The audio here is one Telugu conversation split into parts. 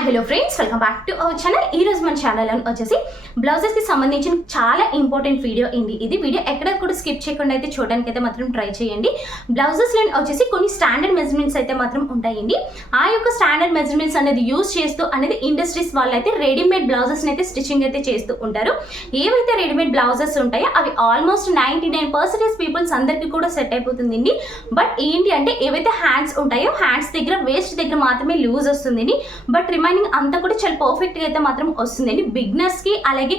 Hi hello friends, welcome back to our channel. ఈ రోజు మన ఛానల్ వచ్చేసి బ్లౌజెస్ కి సంబంధించిన చాలా ఇంపార్టెంట్ వీడియో ఇది వీడియో ఎక్కడ కూడా స్కిప్ చేయకుండా అయితే చూడడానికి అయితే మాత్రం ట్రై చేయండి. బ్లౌజెస్ లో వచ్చేసి కొన్ని స్టాండర్డ్ మెజర్మెంట్స్ అయితే మాత్రం ఉంటాయండి. ఆ యొక్క స్టాండర్డ్ మెజర్మెంట్స్ అనేది యూజ్ చేస్తూ అనేది ఇండస్ట్రీస్ వాళ్ళు అయితే రెడీమేడ్ బ్లౌజెస్ అయితే స్టిచ్చింగ్ అయితే చేస్తూ ఉంటారు. ఏవైతే రెడీమేడ్ బ్లౌజెస్ ఉంటాయో అవి ఆల్మోస్ట్ 99% పీపుల్స్ అందరికీ కూడా సెట్ అయిపోతుందండి. బట్ ఏంటి అంటే ఏవైతే హ్యాండ్స్ ఉంటాయో హ్యాండ్స్ దగ్గర వేస్ట్ దగ్గర మాత్రమే లూజ్ వస్తుందండి. బట్ రిమైనింగ్ అంతా కూడా చాలా పర్ఫెక్ట్గా అయితే మాత్రం వస్తుందండి. బిగినర్స్కి అలాగే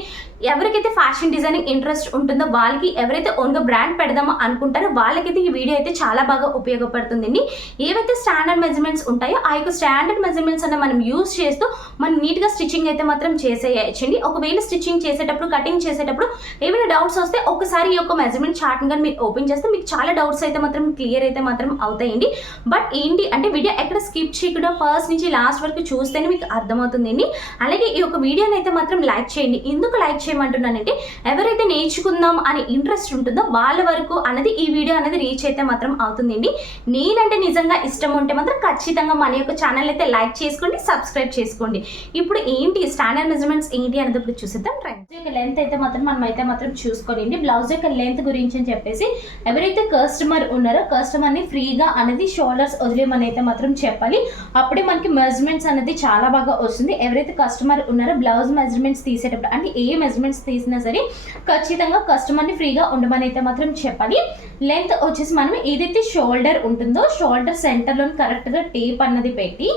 ఎవరికైతే ఫ్యాషన్ డిజైనింగ్ ఇంట్రెస్ట్ ఉంటుందో వాళ్ళకి, ఎవరైతే ఓన్గా బ్రాండ్ పెడదామో అనుకుంటారో వాళ్ళకైతే ఈ వీడియో అయితే చాలా బాగా ఉపయోగపడుతుందండి. ఏవైతే స్టాండర్డ్ మెజర్మెంట్స్ ఉంటాయో ఆ యొక్క స్టాండర్డ్ మెజర్మెంట్స్ అన్న మనం యూజ్ చేస్తూ మనం నీట్గా స్టిచ్చింగ్ అయితే మాత్రం చేసేయచ్చండి. ఒకవేళ స్టిచ్చింగ్ చేసేటప్పుడు, కటింగ్ చేసేటప్పుడు ఏమైనా డౌట్స్ వస్తే ఒకసారి ఈ యొక్క మెజర్మెంట్ చార్ట్ కానీ మీరు ఓపెన్ చేస్తే మీకు చాలా డౌట్స్ అయితే మాత్రం క్లియర్ అయితే మాత్రం అవుతాయండి. బట్ ఏంటి అంటే వీడియో ఎక్కడ స్కిప్ చేయకుండా ఫస్ట్ నుంచి లాస్ట్ వరకు చూస్తేనే మీకు అర్థమవుతుందండి. అలాగే ఈ యొక్క వీడియోని అయితే మాత్రం లైక్ చేయండి. ఎందుకు లైక్ చేయమంటున్నానంటే ఎవరైతే నేర్చుకుందాం అనే ఇంట్రెస్ట్ ఉంటుందో వాళ్ళ వరకు అనేది ఈ వీడియో అనేది రీచ్ అయితే మాత్రం అవుతుందండి. నేనంటే నిజంగా ఇష్టం ఉంటే మాత్రం ఖచ్చితంగా మన యొక్క ఛానల్ అయితే లైక్ చేసుకోండి, సబ్స్క్రైబ్ చేసుకోండి. ఇప్పుడు ఏంటి స్టాండర్డ్ మెజర్మెంట్స్ ఏంటి అనేది ఇప్పుడు చూసేద్దాం. బ్లౌజ్ యొక్క లెంత్ అయితే మాత్రం మనం అయితే మాత్రం చూసుకోండి. బ్లౌజ్ యొక్క లెంత్ గురించి అని చెప్పేసి ఎవరైతే కస్టమర్ ఉన్నారో కస్టమర్ని ఫ్రీగా అనేది షోల్డర్స్ వదిలేమని అయితే మాత్రం చెప్పాలి. అప్పుడే మనకి మెజర్మెంట్స్ అనేది చాలా బాగా వస్తుంది. ఎవరైతే కస్టమర్ ఉన్నారో బ్లౌజ్ మెజర్మెంట్స్ తీసేటప్పుడు అంటే ఏ మెజర్మెంట్స్ తీసినా సరే ఖచ్చితంగా కస్టమర్ని ఫ్రీగా ఉండమని అయితే మాత్రం చెప్పాలి. లెంత్ వచ్చేసి మనం ఏదైతే షోల్డర్ ఉంటుందో షోల్డర్ సెంటర్లో కరెక్ట్గా టేప్ అన్నది పెట్టి,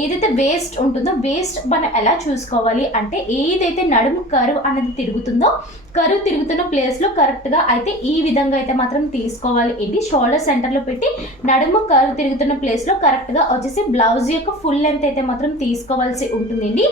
ఏదైతే వేస్ట్ ఉంటుందో వేస్ట్ మనం ఎలా చూసుకోవాలి అంటే ఏదైతే నడుము కరువు అనేది తిరుగుతుందో కరువు తిరుగుతున్న ప్లేస్లో కరెక్ట్గా అయితే ఈ విధంగా అయితే మాత్రం తీసుకోవాలి. ఇది షోల్డర్ సెంటర్లో పెట్టి నడుము కరువు తిరుగుతున్న ప్లేస్లో కరెక్ట్గా వచ్చేసి బ్లౌజ్ యొక్క ఫుల్ లెంత్ అయితే మాత్రం తీసుకోవాల్సి ఉంటుందండి.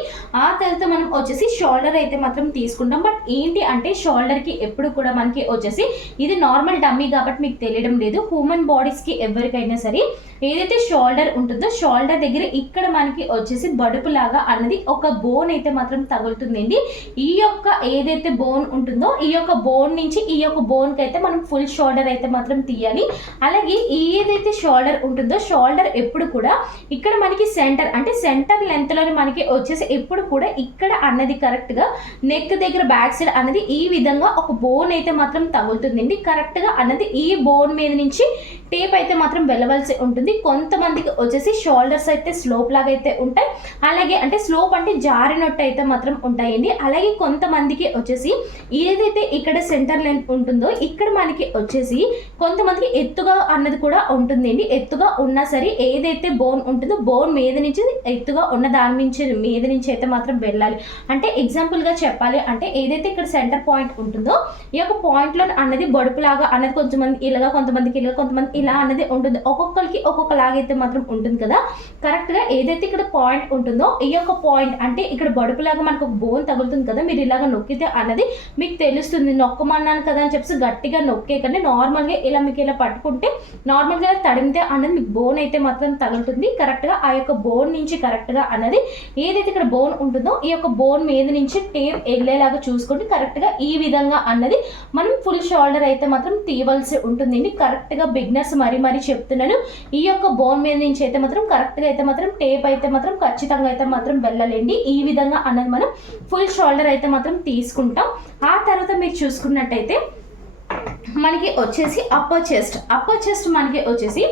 ఆ తర్వాత మనం వచ్చేసి షోల్డర్ అయితే మాత్రం తీసుకుంటాం. బట్ ఏంటి అంటే షోల్డర్కి ఎప్పుడు కూడా మనకి వచ్చేసి ఇది నార్మల్ డమ్మీ కాబట్టి మీకు తెలియడం లేదు. హ్యూమన్ బాడీస్కి ఎవరికైనా సరే ఏదైతే షోల్డర్ ఉంటుందో షోల్డర్ దగ్గర ఇక్కడ మనకి వచ్చేసి బడుపు లాగా అన్నది ఒక బోన్ అయితే మాత్రం తగులుతుందండి. ఈ యొక్క ఏదైతే బోన్ ఉంటుందో ఈ యొక్క బోన్ నుంచి ఈ యొక్క బోన్కి అయితే మనం ఫుల్ షోల్డర్ అయితే మాత్రం తీయాలి. అలాగే ఏదైతే షోల్డర్ ఉంటుందో షోల్డర్ ఎప్పుడు కూడా ఇక్కడ మనకి సెంటర్ అంటే సెంటర్ లెంత్లోనే మనకి వచ్చేసి ఎప్పుడు కూడా ఇక్కడ అన్నది కరెక్ట్గా నెక్ దగ్గర బ్యాక్ సైడ్ అన్నది ఈ విధంగా ఒక బోన్ అయితే మాత్రం తగులుతుందండి. కరెక్ట్గా అన్నది ఈ బోన్ మీద నుంచి టేప్ అయితే మాత్రం వెళ్ళవలసి ఉంటుంది. కొంతమందికి వచ్చేసి షోల్డర్స్ అయితే స్లోప్ లాగా అయితే ఉంటాయి, అలాగే అంటే స్లోప్ అంటే జారినట్టు అయితే మాత్రం ఉంటాయండి. అలాగే కొంతమందికి వచ్చేసి ఏదైతే ఇక్కడ సెంటర్ లెంత్ ఉంటుందో ఇక్కడ మనకి వచ్చేసి కొంతమందికి ఎత్తుగా అన్నది కూడా ఉంటుందండి. ఎత్తుగా ఉన్నా సరే ఏదైతే బోన్ ఉంటుందో బోన్ మీద నుంచి ఎత్తుగా ఉన్న దాని నుంచి మీద నుంచి అయితే మాత్రం వెళ్ళాలి. అంటే ఎగ్జాంపుల్గా చెప్పాలి అంటే ఏదైతే ఇక్కడ సెంటర్ పాయింట్ ఉంటుందో ఈ యొక్క పాయింట్లో అన్నది బొడుపులాగా అన్నది కొంతమంది ఇలాగా, కొంతమందికి ఇలాగా, కొంతమంది ఇలా అన్నది ఉంటుంది. ఒక్కొక్కరికి ఒక్కొక్కలాగా అయితే మాత్రం ఉంటుంది కదా. కరెక్ట్గా ఏదైతే ఇక్కడ పాయింట్ ఉంటుందో ఈ యొక్క పాయింట్ అంటే ఇక్కడ బొడుపులాగా మనకు ఒక బోన్ తగులుతుంది కదా. మీరు ఇలాగ నొక్కితే అన్నది మీకు తెలుస్తుంది. నొక్కమన్నాను కదా అని చెప్పేసి గట్టిగా నొక్కేకండి. నార్మల్గా ఇలా మీకు ఇలా పట్టుకుంటే నార్మల్గా తడిమితే అన్నది మీకు బోన్ అయితే మాత్రం తగులుతుంది. కరెక్ట్గా ఆ యొక్క బోన్ నుంచి కరెక్ట్గా అన్నది ఏదైతే ఇక్కడ బోన్ ఉంటుందో ఈ యొక్క బోన్ మీద నుంచి టేప్ వెళ్ళేలాగా చూసుకుంటే కరెక్ట్గా ఈ విధంగా అన్నది మనం ఫుల్ షోల్డర్ అయితే మాత్రం తీయవలసి ఉంటుందండి. కరెక్ట్గా బిగినర్స్ మరీ చెప్తున్నాను. ఈ యొక్క బోన్ మీద నుంచి అయితే మాత్రం కరెక్ట్గా అయితే మాత్రం టేప్ అయితే మాత్రం ఖచ్చితంగా అయితే మాత్రం వెళ్ళాలండి. ఈ విధంగా అన్నది మనం ఫుల్ షోల్డర్ అయితే మాత్రం తీసుకుంటాం. ఆ తర్వాత మీరు చూసుకున్నట్టయితే మనకి వచ్చేసి అప్పర్ చెస్ట్ మనకి వచ్చేసి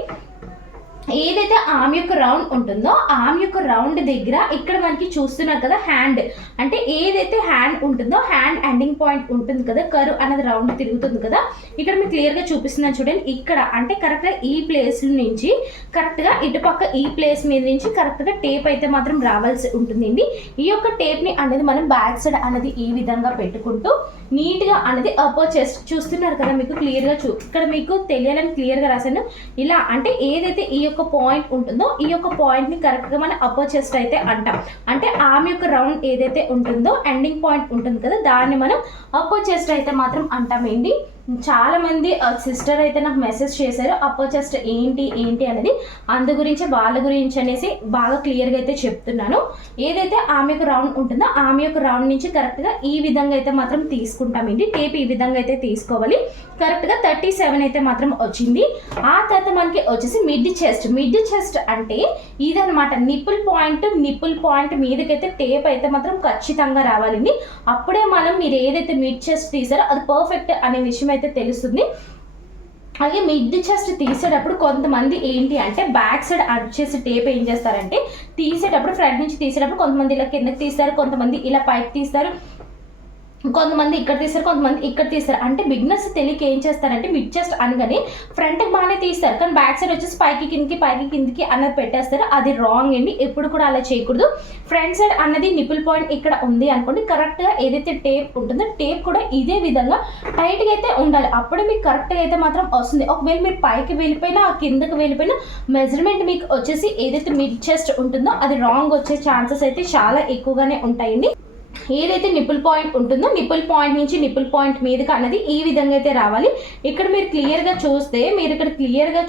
ఏదైతే ఆమె యొక్క రౌండ్ ఉంటుందో ఆమె యొక్క రౌండ్ దగ్గర ఇక్కడ మనకి చూస్తున్నారు కదా హ్యాండ్ అంటే ఏదైతే హ్యాండ్ ఉంటుందో హ్యాండ్ ఎండింగ్ పాయింట్ ఉంటుంది కదా, కరు అనేది రౌండ్ తిరుగుతుంది కదా. ఇక్కడ మీకు క్లియర్గా చూపిస్తున్నాను చూడండి. ఇక్కడ అంటే కరెక్ట్గా ఈ ప్లేస్ నుంచి కరెక్ట్గా ఇటుపక్క ఈ ప్లేస్ మీద నుంచి కరెక్ట్గా టేప్ అయితే మాత్రం రావాల్సి ఉంటుందండి. ఈ యొక్క టేప్ని అనేది మనం బ్యాక్ సైడ్ అనేది ఈ విధంగా పెట్టుకుంటూ నీట్గా అనేది అప్పర్ చెస్ట్ చూస్తున్నారు కదా మీకు క్లియర్గా ఇక్కడ మీకు తెలియాలని క్లియర్గా రాశాను. ఇలా అంటే ఏదైతే ఈ యొక్క పాయింట్ ఉంటుందో ఈ యొక్క పాయింట్ని కరెక్ట్గా మనం అప్పర్ చెస్ట్ అయితే అంటాం. అంటే ఆమె యొక్క రౌండ్ ఏదైతే ఉంటుందో ఎండింగ్ పాయింట్ ఉంటుంది కదా దాన్ని మనం అప్పర్ చెస్ట్ అయితే మాత్రం అంటామేంటి. చాలా మంది సిస్టర్ అయితే నాకు మెసేజ్ చేశారు అప్పర్ చెస్ట్ ఏంటి అనేది, అందు గురించి వాళ్ళ గురించి అనేసి బాగా క్లియర్గా అయితే చెప్తున్నాను. ఏదైతే ఆమె యొక్క రౌండ్ ఉంటుందో ఆమె యొక్క రౌండ్ నుంచి కరెక్ట్గా ఈ విధంగా అయితే మాత్రం తీసుకుంటామండి. టేప్ ఈ విధంగా అయితే తీసుకోవాలి. కరెక్ట్గా 37 అయితే మాత్రం వచ్చింది. ఆ తర్వాత మనకి వచ్చేసి మిడ్ చెస్ట్ అంటే ఇదనమాట. నిప్పుల్ పాయింట్ మీదకైతే టేప్ అయితే మాత్రం ఖచ్చితంగా రావాలండి. అప్పుడే మీరు ఏదైతే మిడ్ చెస్ట్ తీసారో అది పర్ఫెక్ట్ అనే విషయం అయితే తెలుస్తుంది. అలాగే మిడ్ చెస్ట్ తీసేటప్పుడు కొంతమంది ఏంటి అంటే బ్యాక్ సైడ్ వచ్చేసి టేప్ ఏం చేస్తారంటే తీసేటప్పుడు ఫ్రంట్ నుంచి తీసేటప్పుడు కొంతమంది ఇలా కిందకి తీస్తారు, కొంతమంది ఇలా పైకి తీస్తారు, కొంతమంది ఇక్కడ తీస్తారు, కొంతమంది ఇక్కడ తీస్తారు. అంటే బిగినర్స్ తెలియక ఏం చేస్తారంటే మిడ్ చెస్ట్ అనగానే ఫ్రంట్కి బాగానే తీస్తారు, కానీ బ్యాక్ సైడ్ వచ్చేసి పైకి కిందికి అన్నది పెట్టేస్తారు. అది రాంగ్ అండి. ఎప్పుడు కూడా అలా చేయకూడదు. ఫ్రంట్ సైడ్ అన్నది నిపుల్ పాయింట్ ఇక్కడ ఉంది అనుకోండి, కరెక్ట్గా ఏదైతే టేప్ ఉంటుందో టేప్ కూడా ఇదే విధంగా టైట్గా అయితే ఉండాలి. అప్పుడే మీకు కరెక్ట్గా అయితే మాత్రం వస్తుంది. ఒకవేళ మీరు పైకి వెళ్ళిపోయినా కిందకి వెళ్ళిపోయినా మెజర్మెంట్ మీకు వచ్చేసి ఏదైతే మిడ్ చెస్ట్ ఉంటుందో అది రాంగ్ వచ్చే ఛాన్సెస్ అయితే చాలా ఎక్కువగానే ఉంటాయండి. ఏదైతే నిపుల్ పాయింట్ ఉంటుందో నిపుల్ పాయింట్ నుంచి నిపుల్ పాయింట్ మీదకి అన్నది ఈ విధంగా అయితే రావాలి. ఇక్కడ మీరు క్లియర్గా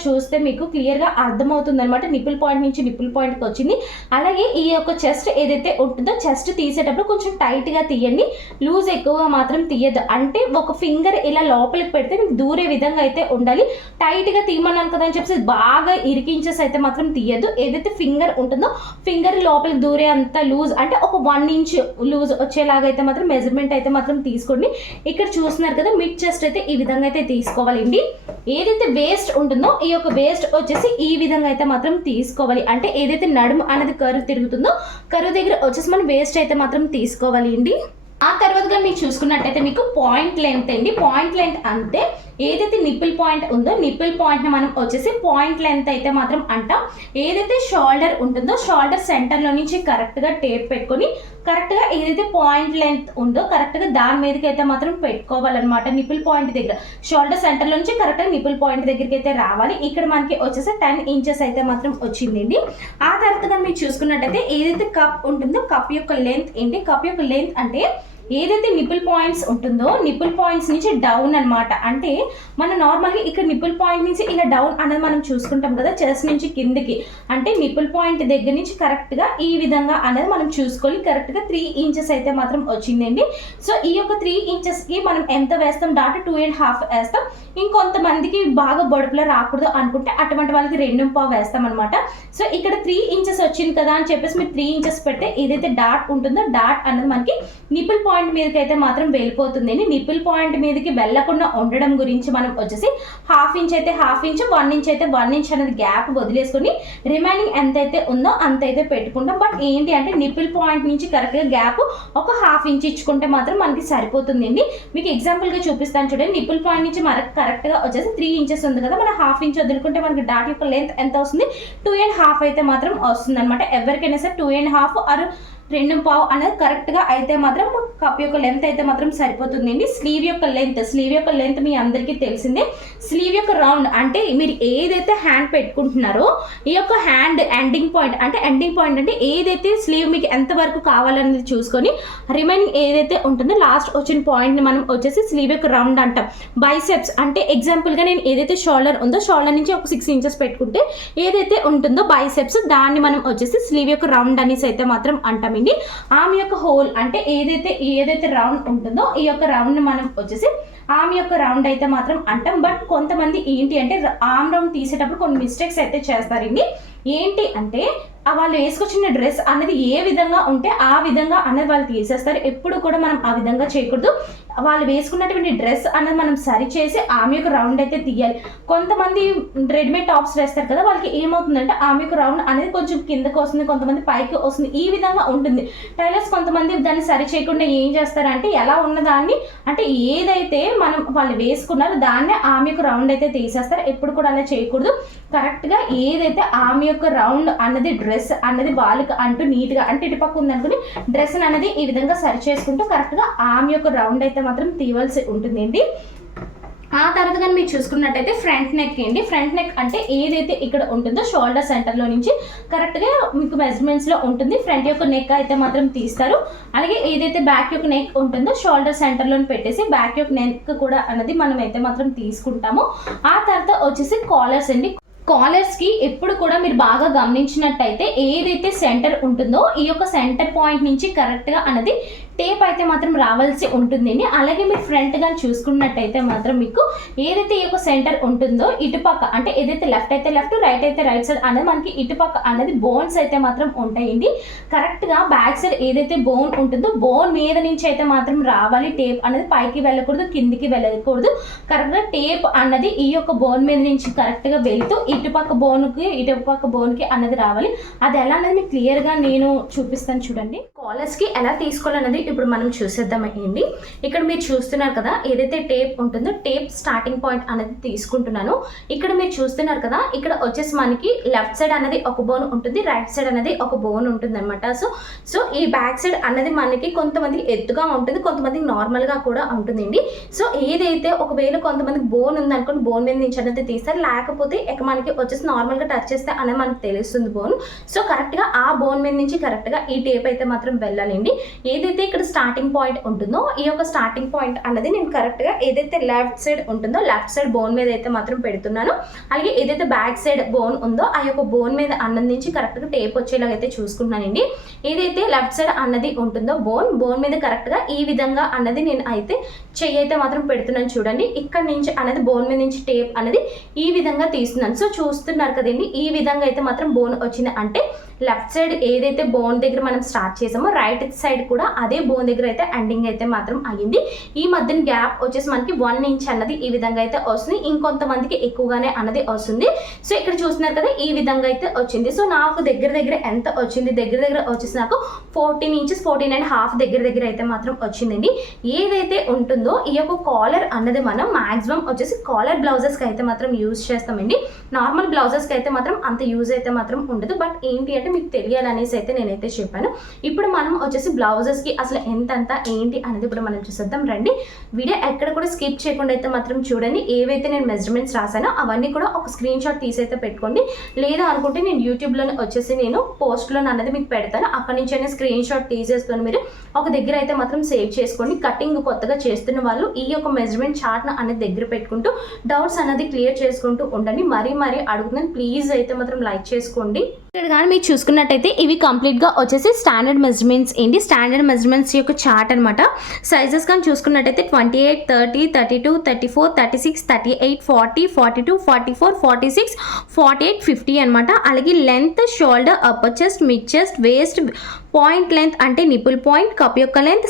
చూస్తే మీకు క్లియర్గా అర్థమవుతుంది అనమాట. నిపుల్ పాయింట్ నుంచి నిపుల్ పాయింట్కి వచ్చింది. అలాగే ఈ యొక్క చెస్ట్ ఏదైతే ఉంటుందో చెస్ట్ తీసేటప్పుడు కొంచెం టైట్గా తీయండి, లూజ్ ఎక్కువగా మాత్రం తీయద్దు. అంటే ఒక ఫింగర్ ఇలా లోపలికి పెడితే మీకు దూరే విధంగా అయితే ఉండాలి. టైట్గా తీయమన్నాను కదా అని చెప్పేసి బాగా ఇరికించేసి అయితే మాత్రం తీయద్దు. ఏదైతే ఫింగర్ ఉంటుందో ఫింగర్ లోపలికి దూరే అంత లూజ్ అంటే ఒక 1 ఇంచ్ లూజ్ వచ్చేలాగా అయితే మాత్రం మెజర్మెంట్ అయితే మాత్రం తీసుకోండి. ఇక్కడ చూస్తున్నారు కదా మిడ్ చెస్ట్ అయితే ఈ విధంగా అయితే తీసుకోవాలండి. ఏదైతే వేస్ట్ ఉంటుందో ఈ యొక్క వేస్ట్ వచ్చేసి ఈ విధంగా అయితే మాత్రం తీసుకోవాలి. అంటే ఏదైతే నడుము అనేది కరువు తిరుగుతుందో కరువు దగ్గర వచ్చేసి మనం వేస్ట్ అయితే మాత్రం తీసుకోవాలి అండి. ఆ తర్వాతగా మీరు చూసుకున్నట్టయితే మీకు పాయింట్ లెంత్ అండి. పాయింట్ లెంత్ అంటే ఏదైతే నిపుల్ పాయింట్ ఉందో నిపుల్ పాయింట్ని మనం వచ్చేసి పాయింట్ లెంత్ అయితే మాత్రం అంటాం. ఏదైతే షోల్డర్ ఉంటుందో షోల్డర్ సెంటర్లో నుంచి కరెక్ట్గా టేప్ పెట్టుకొని కరెక్ట్గా ఏదైతే పాయింట్ లెంత్ ఉందో కరెక్ట్గా దాని మీదకి అయితే మాత్రం పెట్టుకోవాలన్నమాట. నిపుల్ పాయింట్ దగ్గర షోల్డర్ సెంటర్లో నుంచి కరెక్ట్గా నిపుల్ పాయింట్ దగ్గరికి అయితే రావాలి. ఇక్కడ మనకి వచ్చేసి 10 ఇంచెస్ అయితే మాత్రం వచ్చిందండి. ఆ తర్వాతగా మీరు చూసుకున్నట్టయితే ఏదైతే కప్ ఉంటుందో కప్ యొక్క లెంత్ ఏంటి, కప్ యొక్క లెంత్ అంటే ఏదైతే నిపుల్ పాయింట్స్ ఉంటుందో నిపుల్ పాయింట్స్ నుంచి డౌన్ అనమాట. అంటే మనం నార్మల్గా ఇక్కడ నిపుల్ పాయింట్ నుంచి ఇలా డౌన్ అనేది మనం చూసుకుంటాం కదా, చెస్ట్ నుంచి కిందకి. అంటే నిపుల్ పాయింట్ దగ్గర నుంచి కరెక్ట్గా ఈ విధంగా అనేది మనం చూసుకోవాలి. కరెక్ట్గా 3 ఇంచెస్ అయితే మాత్రం వచ్చిందండి. సో ఈ యొక్క 3 ఇంచెస్కి మనం ఎంత వేస్తాం, డాట్ 2.5 వేస్తాం. ఇంకొంతమందికి బాగా బొడుపులో రాకూడదు అనుకుంటే అటువంటి వాళ్ళకి 2.5 వేస్తాం అనమాట. సో ఇక్కడ 3 ఇంచెస్ వచ్చింది కదా అని చెప్పేసి మీరు 3 ఇంచెస్ పెడితే ఏదైతే డాట్ ఉంటుందో డాట్ అనేది మనకి నిపుల్ పాయింట్ మీదకి అయితే మాత్రం వెళ్ళిపోతుందండి. నిపుల్ పాయింట్ మీదకి వెళ్ళకుండా ఉండడం గురించి మనం వచ్చేసి 1/2 ఇంచ్ అయితే 1/2 ఇంచ్, 1 ఇంచ్ అయితే 1 ఇంచ్ అనేది గ్యాప్ వదిలేసుకొని రిమైనింగ్ ఎంతైతే ఉందో అంతైతే పెట్టుకుంటాం. బట్ ఏంటి అంటే నిపుల్ పాయింట్ నుంచి కరెక్ట్గా గ్యాప్ ఒక 1/2 ఇంచ్ ఇచ్చుకుంటే మాత్రం మనకి సరిపోతుందండి. మీకు ఎగ్జాంపుల్గా చూపిస్తాను చూడండి. నిపుల్ పాయింట్ నుంచి మనకు కరెక్ట్గా వచ్చేసి 3 ఇంచెస్ ఉంది కదా, మనం 1/2 ఇంచ్ వదులుకుంటే మనకి డాట్ యొక్క లెంత్ ఎంత వస్తుంది, 2.5 అయితే మాత్రం వస్తుంది అనమాట. ఎవరికైనా సరే 2.5 ఆర్ 2.5 అనేది కరెక్ట్గా అయితే మాత్రం కప్ యొక్క లెంత్ అయితే మాత్రం సరిపోతుందండి. స్లీవ్ యొక్క లెంత్ మీ అందరికీ తెలిసిందే. స్లీవ్ యొక్క రౌండ్ అంటే మీరు ఏదైతే హ్యాండ్ పెట్టుకుంటున్నారో ఈ యొక్క హ్యాండ్ ఎండింగ్ పాయింట్ అంటే ఏదైతే స్లీవ్ మీకు ఎంత వరకు కావాలనేది చూసుకొని రిమైనింగ్ ఏదైతే ఉంటుందో లాస్ట్ వచ్చిన పాయింట్ని మనం వచ్చేసి స్లీవ్ యొక్క రౌండ్ అంటాం. బైసెప్స్ అంటే ఎగ్జాంపుల్గా నేను ఏదైతే షోల్డర్ ఉందో షోల్డర్ నుంచి ఒక 6 ఇంచెస్ పెట్టుకుంటే ఏదైతే ఉంటుందో బైసెప్స్ దాన్ని మనం వచ్చేసి స్లీవ్ యొక్క రౌండ్ అనేసి అయితే మాత్రం అంటాం. ఆమె యొక్క హోల్ అంటే ఏదైతే రౌండ్ ఉంటుందో ఈ యొక్క రౌండ్ మనం వచ్చేసి ఆమె యొక్క రౌండ్ అయితే మాత్రం అంటాం. బట్ కొంతమంది ఏంటి అంటే ఆమ్ రౌండ్ తీసేటప్పుడు కొన్ని మిస్టేక్స్ అయితే చేస్తారండి. ఏంటి అంటే వాళ్ళు వేసుకొచ్చిన డ్రెస్ అనేది ఏ విధంగా ఉంటే ఆ విధంగా అనేది వాళ్ళు తీసేస్తారు. ఎప్పుడు కూడా మనం ఆ విధంగా చేయకూడదు. వాళ్ళు వేసుకున్నటువంటి డ్రెస్ అనేది మనం సరి చేసి ఆమె యొక్క రౌండ్ అయితే తీయాలి. కొంతమంది రెడీమేడ్ టాప్స్ వేస్తారు కదా, వాళ్ళకి ఏమవుతుందంటే ఆమె యొక్క రౌండ్ అనేది కొంచెం కిందకు వస్తుంది, కొంతమంది పైకి వస్తుంది, ఈ విధంగా ఉంటుంది. టైలర్స్ కొంతమంది దాన్ని సరి చేయకుండా ఏం చేస్తారంటే ఎలా ఉన్నదాన్ని అంటే ఏదైతే వాళ్ళు వేసుకున్నారో దాన్నే ఆమె యొక్క రౌండ్ అయితే తీసేస్తారు. ఎప్పుడు కూడా అలా చేయకూడదు. కరెక్ట్గా ఏదైతే ఆమె యొక్క రౌండ్ అన్నది డ్రెస్ అన్నది వాళ్ళకి అంటూ నీట్గా అంటే ఇటుపక్క ఉందనుకుని డ్రెస్ అనేది ఈ విధంగా సరి చేసుకుంటూ కరెక్ట్గా ఆమె యొక్క రౌండ్ అయితే మాత్రం తీయవలసి ఉంటుందండి. ఆ తర్వాత కానీ మీరు చూసుకున్నట్టయితే ఫ్రంట్ నెక్ అండి. ఫ్రంట్ నెక్ అంటే ఏదైతే ఇక్కడ ఉంటుందో షోల్డర్ సెంటర్లో నుంచి కరెక్ట్గా మీకు మెజర్మెంట్స్లో ఉంటుంది. ఫ్రంట్ యొక్క నెక్ అయితే మాత్రం తీస్తారు. అలాగే ఏదైతే బ్యాక్ యొక్క నెక్ ఉంటుందో షోల్డర్ సెంటర్లో పెట్టేసి బ్యాక్ యొక్క నెక్ కూడా అనేది మనం అయితే మాత్రం తీసుకుంటాము. ఆ తర్వాత వచ్చేసి కాలర్స్ అండి. కాలర్స్కి ఎప్పుడు కూడా మీరు బాగా గమనించినట్టయితే ఏదైతే సెంటర్ ఉంటుందో ఈ యొక్క సెంటర్ పాయింట్ నుంచి కరెక్ట్గా అనేది టేప్ అయితే మాత్రం రావాల్సి ఉంటుందండి. అలాగే మీరు ఫ్రంట్ కానీ చూసుకున్నట్టయితే మాత్రం మీకు ఏదైతే ఈ యొక్క సెంటర్ ఉంటుందో ఇటుపక్క అంటే ఏదైతే లెఫ్ట్ అయితే లెఫ్ట్, రైట్ అయితే రైట్ సైడ్ అనేది మనకి ఇటుపక్క అనేది బోన్స్ అయితే మాత్రం ఉంటాయండి. కరెక్ట్గా బ్యాక్ సైడ్ ఏదైతే బోన్ ఉంటుందో బోన్ మీద నుంచి అయితే మాత్రం రావాలి. టేప్ అనేది పైకి వెళ్ళకూడదు, కిందికి వెళ్ళకూడదు. కరెక్ట్గా టేప్ అన్నది ఈ యొక్క బోన్ మీద నుంచి కరెక్ట్గా వెళ్తూ ఇటుపక్క బోన్కి అన్నది రావాలి. అది ఎలా అనేది మీకు క్లియర్గా నేను చూపిస్తాను చూడండి. కాలర్స్కి ఎలా తీసుకోవాలన్నది ఇప్పుడు మనం చూసేద్దామండి. ఇక్కడ మీరు చూస్తున్నారు కదా ఏదైతే టేప్ ఉంటుందో టేప్ స్టార్టింగ్ పాయింట్ అనేది తీసుకుంటున్నాను. ఇక్కడ మీరు చూస్తున్నారు కదా ఇక్కడ వచ్చేసి మనకి లెఫ్ట్ సైడ్ అనేది ఒక బోన్ ఉంటుంది, రైట్ సైడ్ అనేది ఒక బోన్ ఉంటుంది అనమాట. సో ఈ బ్యాక్ సైడ్ అనేది మనకి కొంతమందికి ఎత్తుగా ఉంటుంది, కొంతమందికి నార్మల్గా కూడా ఉంటుందండి. సో ఏదైతే ఒకవేళ కొంతమందికి బోన్ ఉంది అనుకోండి బోన్ మీద నుంచి అనేది తీస్తారు, లేకపోతే ఇక మనకి వచ్చేసి నార్మల్గా టచ్ చేస్తే అనేది మనకు తెలుస్తుంది బోన్. సో కరెక్ట్గా ఆ బోన్ మీద నుంచి కరెక్ట్గా ఈ టేప్ అయితే మాత్రం వెళ్ళాలండి. ఏదైతే ఇక్కడ స్టార్టింగ్ పాయింట్ ఉంటుందో ఈ యొక్క స్టార్టింగ్ పాయింట్ అనేది నేను కరెక్ట్గా ఏదైతే లెఫ్ట్ సైడ్ ఉంటుందో లెఫ్ట్ సైడ్ బోన్ మీద అయితే మాత్రం పెడుతున్నాను. అలాగే ఏదైతే బ్యాక్ సైడ్ బోన్ ఉందో ఆ యొక్క బోన్ మీద అన్నది నుంచి కరెక్ట్గా టేప్ వచ్చేలాగా అయితే చూసుకుంటున్నానండి. ఏదైతే లెఫ్ట్ సైడ్ అన్నది ఉంటుందో బోన్ మీద కరెక్ట్గా ఈ విధంగా అన్నది నేను అయితే చెయ్యి అయితే మాత్రం పెడుతున్నాను చూడండి. ఇక్కడ నుంచి అనేది బోన్ మీద నుంచి టేప్ అనేది ఈ విధంగా తీస్తున్నాను. సో చూస్తున్నారు కదండి ఈ విధంగా అయితే మాత్రం బోన్ వచ్చింది అంటే లెఫ్ట్ సైడ్ ఏదైతే బోన్ దగ్గర మనం స్టార్ట్ చేసామో రైట్ సైడ్ కూడా అదే బోన్ దగ్గర అయితే ఎండింగ్ అయితే మాత్రం అయ్యింది. ఈ మధ్యన గ్యాప్ వచ్చేసి మనకి 1 ఇంచ్ అన్నది ఈ విధంగా అయితే వస్తుంది, ఇంకొంతమందికి ఎక్కువగానే అన్నది వస్తుంది. సో ఇక్కడ చూస్తున్నారు కదా ఈ విధంగా అయితే వచ్చింది. సో నాకు దగ్గర ఎంత వచ్చింది, దగ్గర వచ్చేసి నాకు 14 ఇంచెస్ 14.5 దగ్గర అయితే మాత్రం వచ్చిందండి. ఏదైతే ఉంటుందో ఈ యొక్క కాలర్ అన్నది మనం మాక్సిమం వచ్చేసి కాలర్ బ్లౌజెస్కి అయితే మాత్రం యూజ్ చేస్తామండి. నార్మల్ బ్లౌజెస్కి అయితే మాత్రం అంత యూజ్ అయితే మాత్రం ఉండదు. బట్ ఏంటి అంటే మీకు తెలియాలనేసి అయితే నేనైతే చెప్పాను. ఇప్పుడు మనం వచ్చేసి బ్లౌజెస్కి అసలు ఎంతంత ఏంటి అనేది ఇప్పుడు మనం చూసేద్దాం రండి. వీడియో ఎక్కడ కూడా స్కిప్ చేయకుండా అయితే మాత్రం చూడండి. ఏవైతే నేను మెజర్మెంట్స్ రాసానో అవన్నీ కూడా ఒక స్క్రీన్ షాట్ తీసి అయితే పెట్టుకోండి. లేదా అనుకుంటే నేను యూట్యూబ్లోనే వచ్చేసి నేను పోస్ట్లో అన్నది మీకు పెడతాను, అక్కడి నుంచి అయినా స్క్రీన్ షాట్ తీసేసుకొని మీరు ఒక దగ్గర అయితే మాత్రం సేవ్ చేసుకోండి. కటింగ్ కొత్తగా చేస్తున్న వాళ్ళు ఈ యొక్క మెజర్మెంట్ చార్ట్ను అనేది దగ్గర పెట్టుకుంటూ డౌట్స్ అనేది క్లియర్ చేసుకుంటూ ఉండండి. మరీ అడుగుతున్నాను, ప్లీజ్ అయితే మాత్రం లైక్ చేసుకోండి. ఇక్కడ కానీ మీరు చూసుకున్నట్టయితే ఇవి కంప్లీట్గా వచ్చేసి స్టాండర్డ్ మెజర్మెంట్స్ ఏంటి, స్టాండర్డ్ మెజర్మెంట్స్ యొక్క చార్ట్ అనమాట. సైజెస్ కానీ చూసుకున్నట్టయితే 28, 30, 32, 34, 36, 38, 40, 42, 44, 46, 48, 50 అనమాట. అలాగే length shoulder, upper chest, mid chest, waist, point length అంటే నిపుల్ పాయింట్, కప్ యొక్క లెంత్,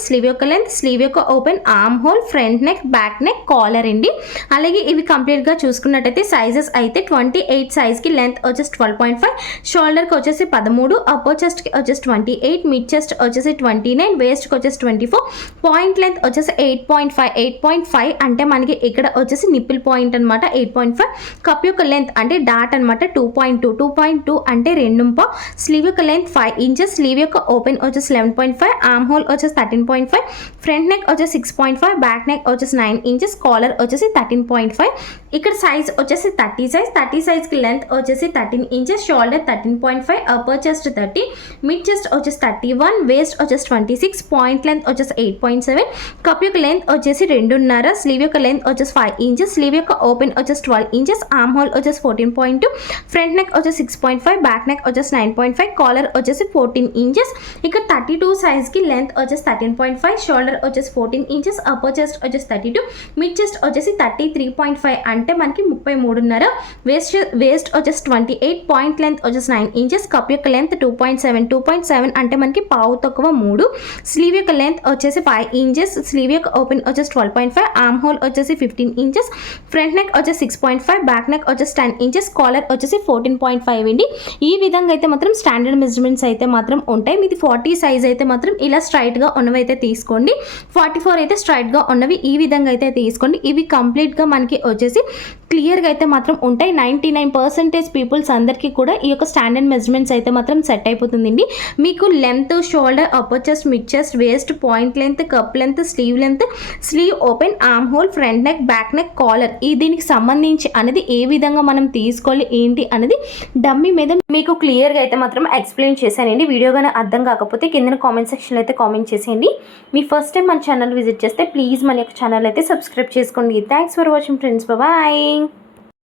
స్లీవ్ యొక్క open, arm hole, front neck, back neck, collar అండి. అలాగే ఇవి కంప్లీట్గా చూసుకున్నట్టయితే సైజెస్ అయితే 28 సైజ్కి లెంత్ వచ్చేసి 12.5, షోల్డర్కి వచ్చేసి 13, అప్పర్ చెస్ట్కి వచ్చేసి 28, మిడ్ చెస్ట్ వచ్చేసి 29, వేస్ట్కి వచ్చేసి 24, పాయింట్ లెంత్ వచ్చేసి 8.5 అంటే మనకి ఇక్కడ వచ్చేసి నిపుల్ పాయింట్ అనమాట 8.5, కప్ యొక్క లెంత్ అంటే డాట్ అనమాట 2.2 అంటే 2.5, స్లీవ్ యొక్క లెంత్ 5 ఇంచెస్, స్లీవ్ యొక్క ఓపెన్ వచ్చేసి 11.5, ఆర్మ్ హోల్ వచ్చేసి 13.5, ఫ్రంట్ నెక్ వచ్చేసి 6.5, బ్యాక్ నెక్ వచ్చేసి 9 ఇంచెస్, కాలర్ వచ్చేసి 13.5. ఇక్కడ సైజ్ వచ్చేసి 30 సైజ్కి లెంత్ వచ్చేసి 13 inches, shoulder 13.5, upper chest 30, mid chest వచ్చేసి 31, వేస్ట్ వచ్చేసి 26, పాయింట్ లెంత్ వచ్చేసి 8.7, కప్ యొక్క లెంత్ వచ్చేసి 2.5, స్లీవ్ యొక్క లెంత్ వచ్చేసి 5 ఇంచెస్, స్లీవ్ యొక్క ఓపెన్ వచ్చేసి 12 ఇంచెస్, ఆర్మ్ హోల్ వచ్చేసి 14.2, ఫ్రంట్ నెక్ వచ్చేసి 6.5, బ్యాక్ నెక్ వచ్చేసి 9.5, కాలర్ వచ్చేసి 14 ఇంచెస్. ఇక్కడ 32 సైజ్కి లెంత్ వచ్చేసి 13.5, షోల్డర్ వచ్చేసి 14 ఇంచెస్, అప్పర్ చెస్ట్ వచ్చేసి 32, మిడ్ చెస్ట్ వచ్చేసి 33.5 అంటే మనకి 33.5, వేస్ట్ వచ్చేసి 28, పాయింట్ లెంత్ వచ్చేసి 9 ఇంచెస్, కప్ యొక్క లెంత్ 2.7 అంటే మనకి పావు తక్కువ 3, స్లీవ్ యొక్క లెంత్ వచ్చేసి 5 ఇంచెస్, స్లీవ్ యొక్క ఓపెన్ వచ్చేసి 12.5, ఆర్మ్ హోల్ వచ్చేసి 15 ఇంచెస్, ఫ్రంట్ నెక్ వచ్చేసి 6.5, బ్యాక్ నెక్ వచ్చేసి 10 ఇంచెస్, కాలర్ వచ్చేసి 14.5 అండి. ఈ విధంగా అయితే మాత్రం స్టాండర్డ్ మెజర్మెంట్స్ అయితే మాత్రం ఉంటాయి. మీది 40 సైజ్ అయితే మాత్రం ఇలా స్ట్రైట్గా ఉన్నవి అయితే తీసుకోండి, 44 అయితే స్ట్రైట్గా ఉన్నవి ఈ విధంగా అయితే తీసుకోండి. ఇవి కంప్లీట్గా మనకి వచ్చేసి క్లియర్గా అయితే మాత్రం ఉంటాయి. 99% పీపుల్స్ అందరికీ కూడా ఈ యొక్క స్టాండర్డ్ మెజర్మెంట్స్ అయితే మాత్రం సెట్ అయిపోతుందండి. మీకు length, shoulder, upper chest, mid chest, waist, point length, cup length, length, sleeve open, arm hole, front neck, back neck, collar ఈ దీనికి సంబంధించి అనేది ఏ విధంగా మనం తీసుకోవాలి ఏంటి అనేది డమ్మీ మీద మీకు క్లియర్గా అయితే మాత్రం ఎక్స్ప్లెయిన్ చేశానండి. వీడియో కానీ అర్థం కాకపోతే కింద కామెంట్ సెక్షన్లో అయితే కామెంట్ చేసేయండి. మీ ఫస్ట్ టైం మన ఛానల్ విజిట్ చేస్తే ప్లీజ్ మన యొక్క ఛానల్ అయితే సబ్స్క్రైబ్ చేసుకోండి. Thanks for watching friends. Bye.